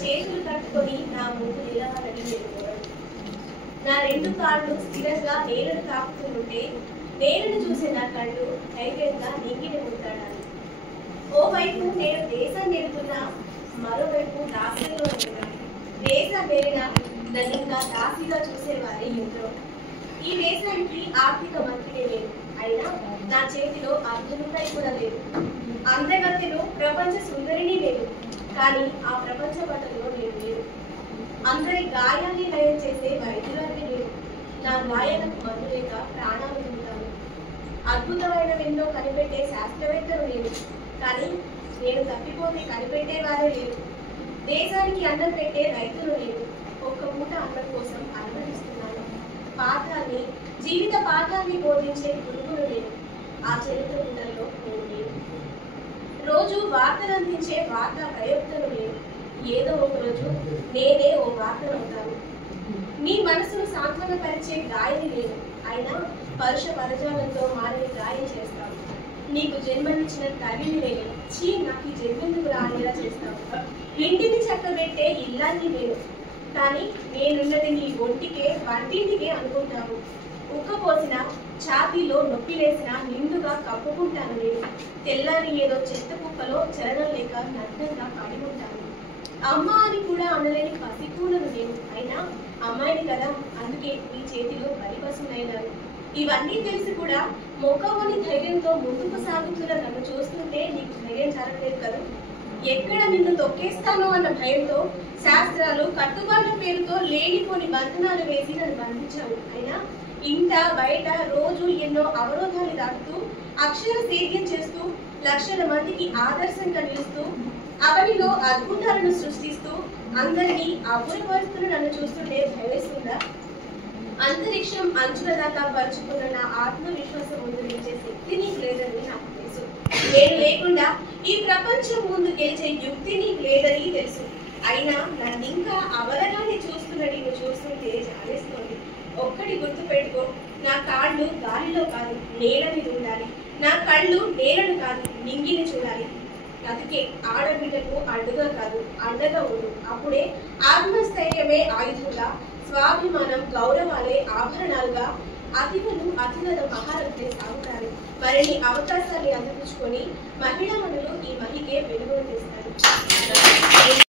చేతులు కట్టుకొని నా ముందు నిలవాలని వేడుకోవడం. నా రెండు కాళ్ళు స్థిరంగా నేలను తాకుతుంటే నేలను చూసే నా కళ్ళు ధైర్యంగా నీటిని ముట్టాడాలి. ఓవైపు నేను దేశాన్ని వెళ్తున్నా, మరోవైపు దాసీలో ఉన్నాను. దేశం వెళ్ళినా నన్ను ఇంకా దాసీగా చూసేవారే ఎందరో. ఈ దేశానికి ఆర్థిక మంత్రిని లేదు, అయినా నా చేతిలో అర్ధరూపాయి కూడా లేదు. అందగత్తెను ప్రపంచ సుందరిని లేదు, కానీ ఆ ప్రపంచ పటంలో నేను లేదు. అందరి గాయాన్ని నయం చేసే వైద్యురాన్ని లేదు, నా గాయాలకు మందు లేక ప్రాణాలు పొందుతాను. అద్భుతమైనవెన్నో కనిపెట్టే శాస్త్రవేత్తలు లేదు, కానీ నేను తప్పిపోతే కనిపెట్టేవారే లేరు. దేశానికి అన్నం పెట్టే రైతులు లేరు, ఒక్క పూట అన్నం కోసం అనుమతిస్తున్నాను. పాఠాన్ని జీవిత పాఠాన్ని బోధించే గురువులు లేరు, ఆ చరిత్ర పుటల్లో నేను లేను. రోజు వార్తలు అందించే వార్తా ప్రయోక్తలు లేరు, ఏదో ఒక రోజు నేనే ఓ వార్తనవుతాను. నీ మనసును సాంత్వనపరిచే గాయని లేదు, అయినా పరుష పరజాలంతో మానని గాయం చేస్తావు. నీకు జన్మనిచ్చిన తల్లిని లేదు, చీ నాకు ఈ జన్మెందుకు రానిలా చేస్తావు. ఇంటిని చక్కబెట్టే ఇల్లాన్ని లేదు, కానీ నేనున్నది నీ ఒంటికే వంటింటికే అనుకుంటావు. ఉక్కపోసిన ఛాతీలో నొప్పి లేసిన నిండుగా కప్పుకుంటాను నేను. తెల్లారి ఏదో చెత్త కుప్పలో చలనం లేక నగ్నంగా పడి ఉంటాను. అమ్మ అని కూడా అనలేని పసికూలను నేను, అయినా అమ్మాయిని కదా, అందుకే నీ చేతిలో బలిపశునైనాను. ఇవన్నీ తెలిసి కూడా మొక్కవని ధైర్యంతో ముందుకు సాగుతున్న నన్ను చూస్తుంటే నీకు ధైర్యం చాలలేదు కదా. ఎక్కడ నిన్ను తొక్కేస్తానో అన్న భయంతో శాస్త్రాలు కట్టుబాట్ల పేరుతో లేనిపోని బంధనాలు వేసి నన్ను బంధించావు. అయినా ఇంట బయట రోజు ఎన్నో అవరోధాలు దాటుతూ అక్షర సేద్యం చేస్తూ లక్షల మందికి ఆదర్శంగా నిలుస్తూ అవనిలో అద్భుతాలను సృష్టిస్తూ అందరినీ అపూర్వస్తులు నన్ను చూస్తుంటే భయవేస్తుందా? అంతరిక్షం అంచుల దాకా పరుచుకున్న నా ఆత్మవిశ్వాసం ముందుంచే శక్తి నీకు లేదని నాకు తెలుసు. నేను లేకుండా ఈ ప్రపంచం ముందు గెలిచే యుక్తి నీకు లేదని తెలుసు. అయినా నన్ను ఇంకా అవలగానే చూస్తున్న నిన్ను చూస్తుంటే జాలేస్తోంది. ఒక్కటి గుర్తు పెట్టుకో, నా కాళ్ళు గాలిలో కాదు నేల మీద ఉండాలి, నా కళ్ళు నేలను కాదు నింగిని చూడాలి. అందుకే ఆడబిడ్డకు అడ్డుగా కాదు అండగా ఉండు. అప్పుడే ఆత్మస్థైర్యమే ఆయుధంగా, స్వాభిమానం గౌరవాలే ఆభరణాలుగా, అతిథులు అతిథుల మహారథులే సాగుతారు. మరిన్ని అవకాశాన్ని అందిపుచ్చుకొని మహిళా మనులు ఈ మహిళకే వెలుగును తెస్తారు.